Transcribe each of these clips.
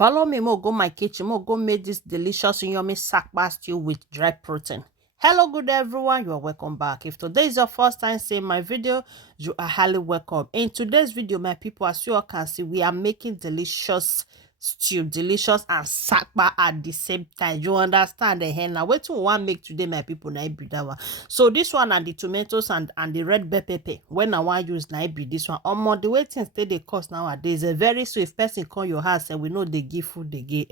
Follow me, mo go my kitchen, mo go make this delicious yummy sakpa stew with dry protein. Hello, good everyone, you are welcome back. If today is your first time seeing my video, you are highly welcome. In today's video, my people, as you all can see, we are making delicious stew, delicious and sakpa at the same time. You understand the hen? Now, what we want make today, my people, na be that one. So this one and the tomatoes and the red bell pepper. When I want use na be this one. The way things they cost nowadays, a very so if person call your house and we know they give food, they give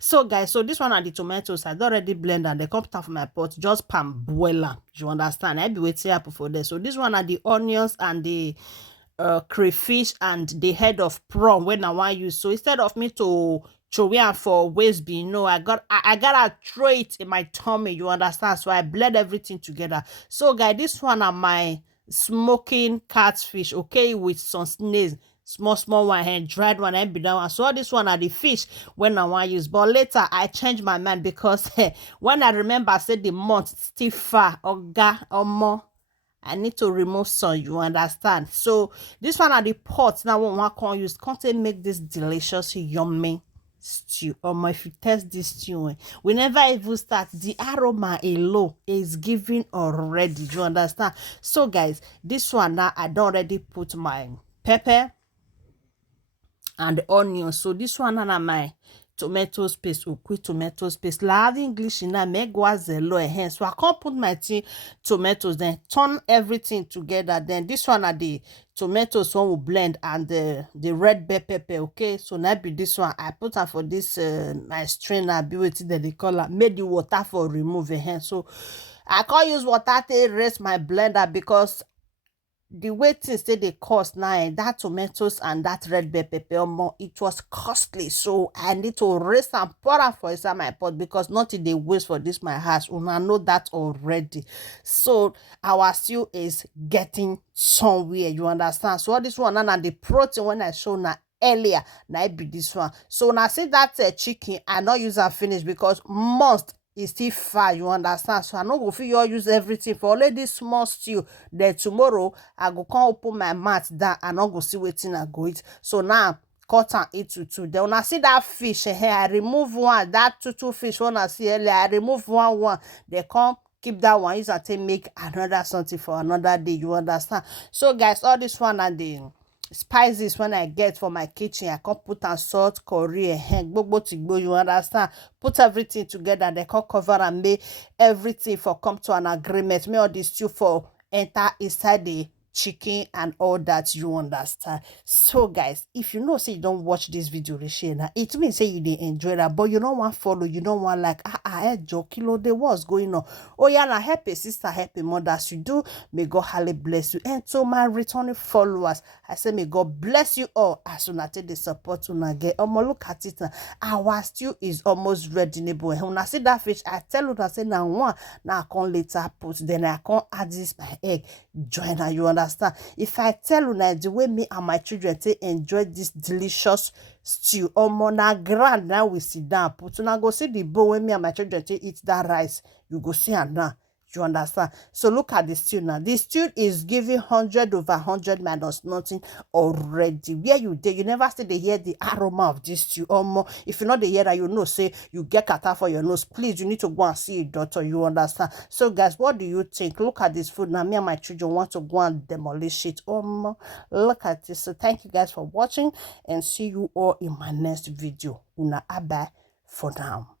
So guys, so this one and the tomatoes I already blend and they come out from my pot, just pan boil. You understand? I be waiting up for this. So this one are the onions and the crayfish and the head of prawn when I want use. So instead of me to throw it for waste bin, no, I gotta throw it in my tummy. You understand? So I blend everything together. So guys, this one are my smoking catfish, okay, with some snails. Small one and dried one and be that one. So all this one are the fish when I want use. But later I changed my mind because when I remember I said the month still far or more. I need to remove some, you understand? So this one are the pots now one can use. Can't make this delicious yummy stew. If you test this stew, we never even start. The aroma alone is giving already. You understand? So guys, this one now I don't already put my pepper and the onion. So this one and my tomato paste, quick tomato paste. La have English in a megwazelo hen. So I can't put my tomatoes, then turn everything together. Then this one are the tomatoes one will blend and the red bell pepper. Okay, so now be this one. I put her for this my strainer ability that they call her. Made the water for remove a hen. So I can't use water to erase my blender because the way things they cost now, that tomatoes and that red bell pepper, it was costly. So I need to raise and pour am for inside my pot because nothing they waste for this my house. I know that already. So our stew is getting somewhere. You understand? So all this one and the protein when I show now earlier, now be this one. So now see that chicken, I not use and finish because most is still far, you understand? So I no go fit you all use everything for only this small stew. Then tomorrow I go come open my mat down and not go see wetin I go eat. So now cut and eat to two. Then when I see that fish here, I remove one. That two fish when I see earlier, I remove one. They come keep that one, use and take make another something for another day. You understand? So guys, all this one and the spices when I get for my kitchen, I can put and salt, curry, and gbogbo, you understand? Put everything together, they can cover and make everything for come to an agreement. May all this stew for enter inside the chicken and all that, you understand? So guys, if you know say you don't watch this video now, it means say you didn't enjoy that, but you don't want follow, you don't want like kilo de what's going on. Oh yeah, now help a sister, help a mother as you do. May God highly bless you. And to my returning followers, I say may God bless you all as soon as the support una get. Look at it now. Our stew is almost ready. When I see that fish, I tell you that say now one, now I can later put, then I can add this my egg. Join her, you understand? If I tell you now the way me and my children they enjoy this delicious stew, na grand now we sit down, put una go see the bowl when me and my children they eat that rice. You go see her now. You understand? So look at the stew now. The stew is giving 100 over 100 minus nothing already. Where you did, you never say they hear the aroma of this stew. If you know the hear that, you know say you get catarrh for your nose. Please, you need to go and see a doctor. You understand? So guys, what do you think? Look at this food now. Me and my children want to go and demolish it. Look at this. So thank you guys for watching and see you all in my next video. Una abai for now.